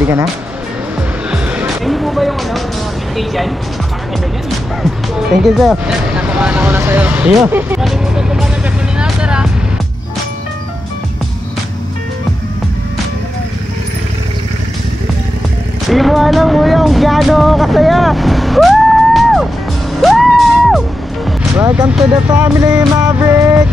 Ready ka na? Hindi mo ba yung vintage yan? Napakaganda yan. Thank you, sir. Napamana ko na sa'yo. Iyo. Kalimutan ko man ang gasolinator ah. Hindi mo alam mo yung gaano kasaya. Woo! Woo! Welcome to the family, Maverick!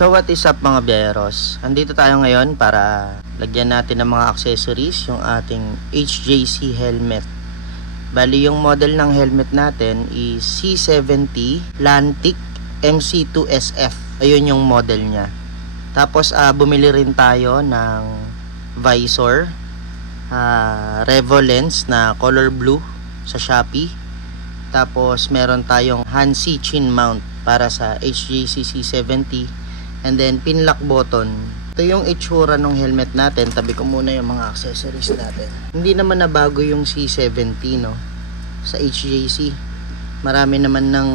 So what is up mga biyeros? Andito tayo ngayon para lagyan natin ng mga accessories yung ating HJC helmet. Bali yung model ng helmet natin is C70 Lantic MC2SF. Ayun yung model niya. Tapos bumili rin tayo ng visor, Revo lens na color blue sa Shopee. Tapos meron tayong Hansi chin mount para sa HJC C70. And then pin lock button. Ito yung itsura ng helmet natin. Tabi ko muna yung mga accessories natin. Hindi naman nabago yung C70 no, sa HJC. Marami naman ng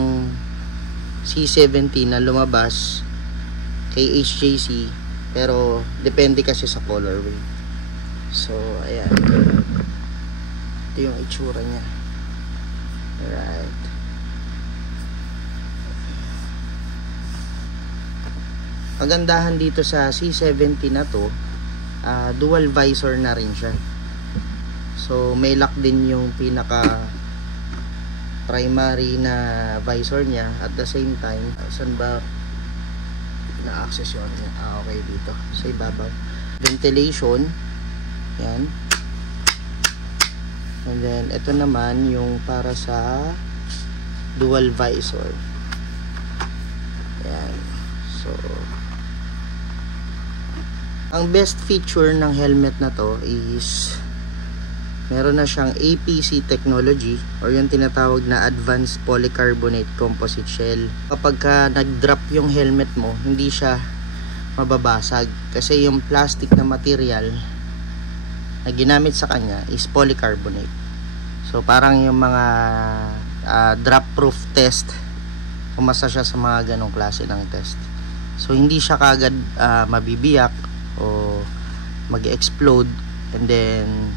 C70 na lumabas kay HJC, pero depende kasi sa colorway. So ayan, ito yung itsura nya. Alright. Pagandahan dito sa C70 na to, dual visor na rin siya. So may lock din yung pinaka primary na visor nya. At the same time, saan ba na-access yun? Okay, dito sa ibabaw. Ventilation, yan. And then ito naman yung para sa dual visor. Yan. So ang best feature ng helmet na to is meron na siyang APC technology or yung tinatawag na Advanced Polycarbonate Composite Shell. Kapag ka nag-drop yung helmet mo, hindi siya mababasag kasi yung plastic na material na ginamit sa kanya is polycarbonate. So parang yung mga drop proof test, pumasa siya sa mga ganong klase ng test. So hindi siya kagad mabibiyak o mag-explode, and then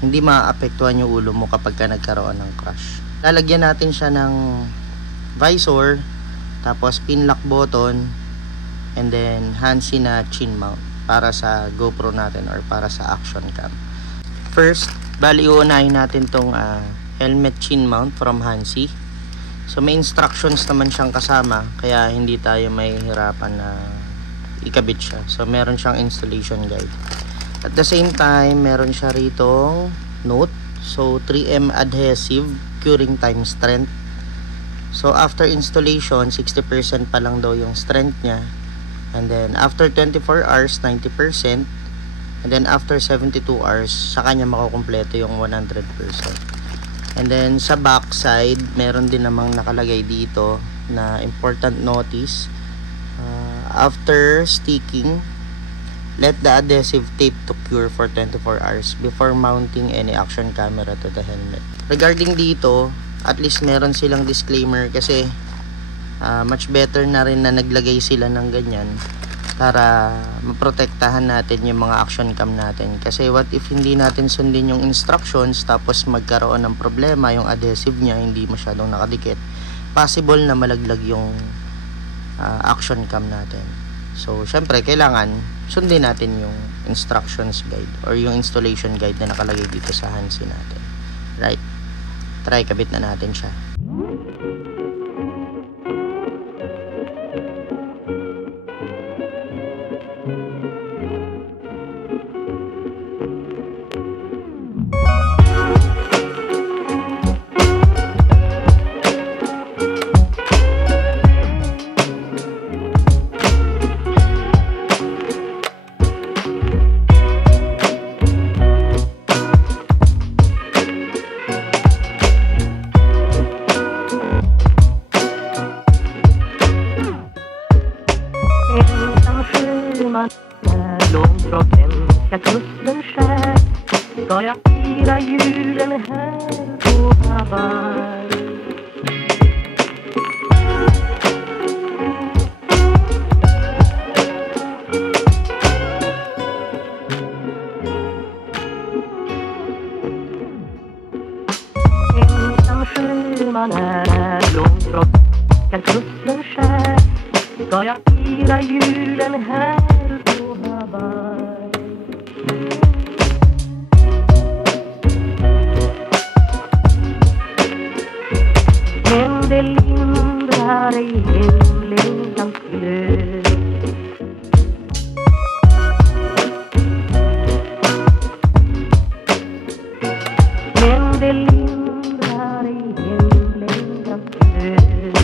hindi maapektuhan yung ulo mo kapag ka nagkaroon ng crash. Lalagyan natin siya ng visor, tapos pin lock button, and then Hansi na chin mount para sa GoPro natin or para sa action cam. First, bali uunahin natin tong helmet chin mount from Hansi. So may instructions naman siyang kasama, kaya hindi tayo mahihirapan na ikabit siya. So meron siyang installation guide. At the same time, meron siya ritong note. So 3M adhesive, curing time strength. So after installation, 60% pa lang daw yung strength niya. And then after 24 hours, 90%. And then after 72 hours, saka niya makukumpleto yung 100%. And then sa back side, meron din namang nakalagay dito na important notice. After sticking, let the adhesive tape to cure for 24 hours before mounting any action camera to the helmet. Regarding dito, at least meron silang disclaimer kasi much better na rin na naglagay sila ng ganyan para maprotektahan natin yung mga action cam natin. Kasi what if hindi natin sundin yung instructions tapos magkaroon ng problema, yung adhesive niya hindi masyadong nakadikit, possible na malaglag yung action cam natin. So syempre kailangan sundin natin yung instructions guide or yung installation guide na nakalagay dito sa Hansi natin. Right? Try kabit na natin siya. långtråkiga kusten skär ska jag fira julen här på Hawaii. sjömannen är långt från där kusten skär ska jag fira julen här på Hawaii. Men det lindrar ej hemlängtans glöd. Men det lindrar ej hemlängtans glöd.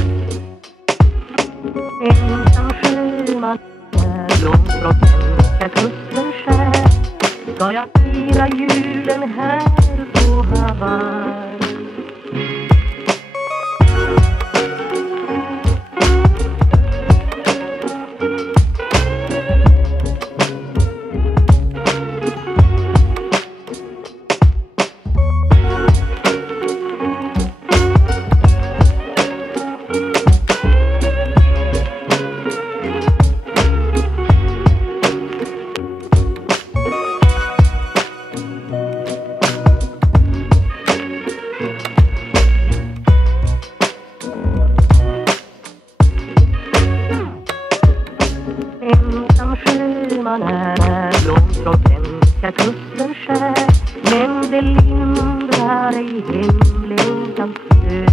Ensam sjöman är långt från svenska kusten skär ska jag fira julen här på Hawaii. Ensam sjöman är långt från svenska kusten skär men det lindrar ej hemlängtans glöd.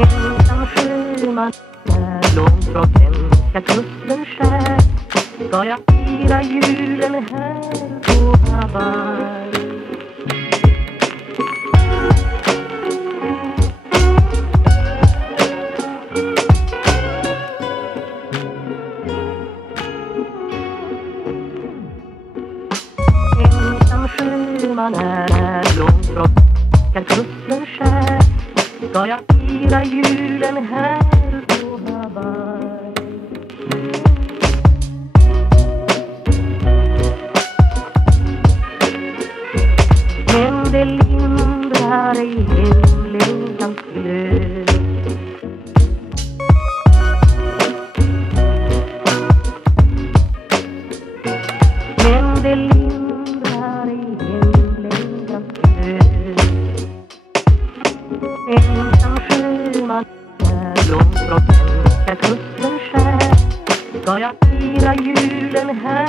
Ensam sjöman är långt från svenska kusten skär ska jag fira julen här på Hawaii. Ensam sjöman är långt från svenska kusten skär ska jag fira julen här på Hawaii. Men det lindrar ej hemlängtans glöd. Men det lindrar ej hemlängtans glöd. Ensam sjöman är långt från svenska kusten skär ska jag fira julen här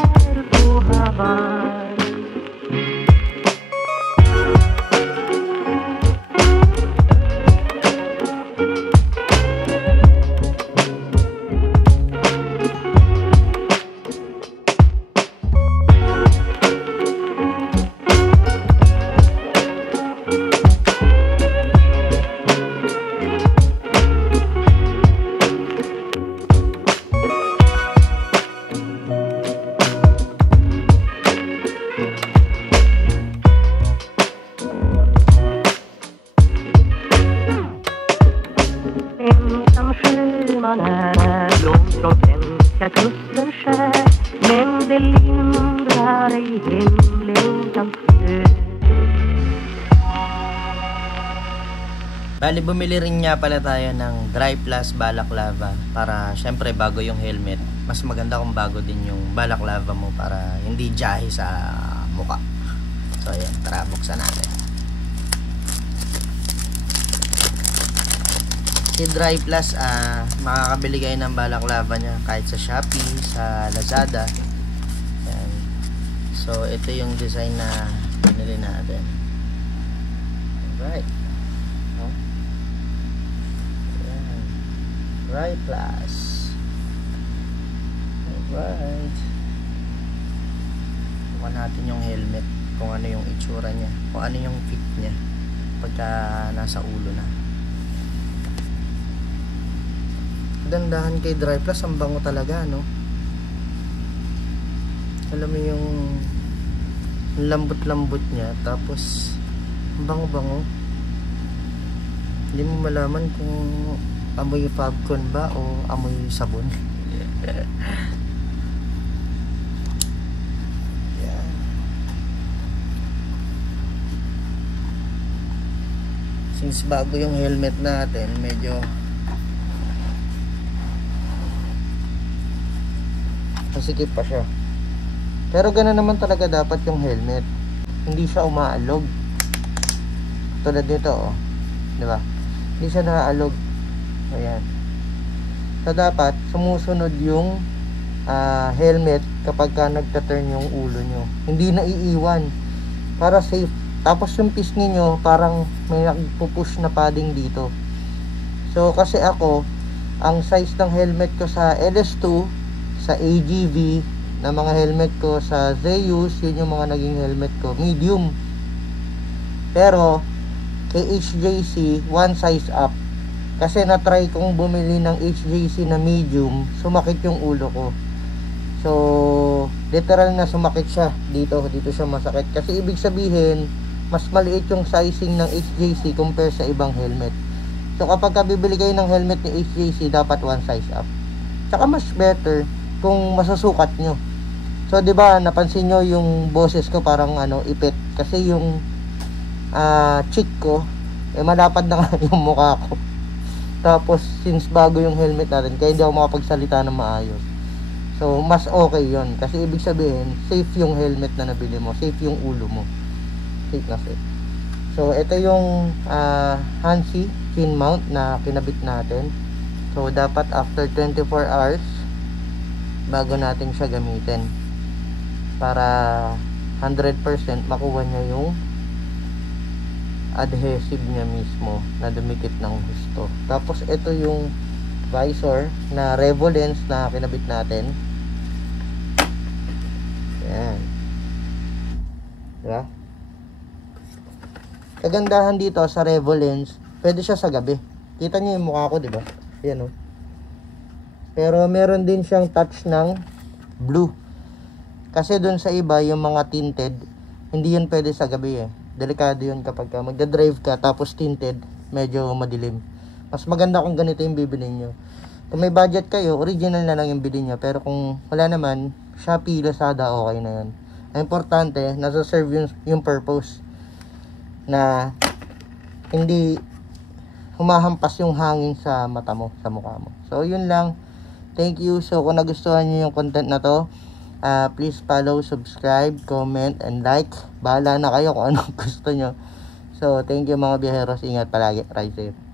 på Hawaii. Ensam sjöman är långt från svenska kusten skär men det lindrar ej hemlängtans glöd. Bali, bumili rin nga pala tayo ng Dry Plus Balaclava para syempre bago yung helmet. Mas maganda kung bago din yung balaclava mo para hindi jahe sa mukha. So ayan, tara buksan natin. Si Dry Plus, makakabili kayo ng balaclava niya kahit sa Shopee, sa Lazada. Ayan. So ito yung design na binili natin. Alright. Dry Plus. Alright. Kuha natin yung helmet, kung ano yung itsura niya, kung ano yung fit niya pagka nasa ulo na. Dandahan kay Dry Plus, ang bango talaga, no? Alam mo yung lambot-lambot niya, tapos bango-bango. Hindi mo malaman kung amoy Fabcon ba o amoy sabon. Yan. Since bago yung helmet natin, medyo masikip pa siya. Pero gano'n naman talaga dapat yung helmet. Hindi siya umaalog. Tulad nito, oh. Diba? Hindi siya naaalog. Ayan. So dapat sumusunod yung helmet kapag ka nagta-turn yung ulo nyo. Hindi na iiwan. Para safe. Tapos yung pisngi nyo, parang may nagpupush na padding dito. So kasi ako, ang size ng helmet ko sa LS2, sa AGV, na mga helmet ko sa Zeus, yun yung mga naging helmet ko, medium. Pero kay HJC, one size up. Kasi na-try kong bumili ng HJC na medium, sumakit yung ulo ko. So literal na sumakit siya dito siya masakit. Kasi ibig sabihin, mas maliit yung sizing ng HJC compare sa ibang helmet. So kapag bibili kayo ng helmet ni HJC, dapat one size up. Tsaka mas better kung masusukat nyo. So 'di ba, napansin nyo yung boses ko parang ipit kasi yung cheek ko malapad na nga yung mukha ko. Tapos since bago yung helmet natin, kaya hindi ako makapagsalita ng maayos. So mas okay yon kasi ibig sabihin safe yung helmet na nabili mo, safe yung ulo mo. Safe na safe. So ito yung Hansi chin mount na kinabit natin. So dapat after 24 hours bago natin siya gamitin para 100% makuha niya yung adhesive niya mismo na dumikit ng gusto. Tapos ito yung visor na Revolens na kinabit natin. Yan. Diba? Kagandahan dito sa Revolens, pwede siya sa gabi. Kita niyo yung mukha ko, diba? Yan, oh. Pero meron din siyang touch ng blue. Kasi dun sa iba, yung mga tinted, hindi yun pwede sa gabi eh. Delikado yun kapag magdadrive ka tapos tinted, medyo madilim. Mas maganda kung ganito yung bibili nyo. Kung may budget kayo, original na lang yung bili nyo. Pero kung wala naman, Shopee, Lazada, okay na yun. Ang importante, nasa serve yung purpose na hindi humahampas yung hangin sa mata mo, sa mukha mo. So yun lang. Thank you. So kung nagustuhan nyo yung content na to, please follow, subscribe, comment, and like. Bahala na kayo kung anong gusto nyo. So thank you mga biyaheros. Ingat palagi. Ride safe.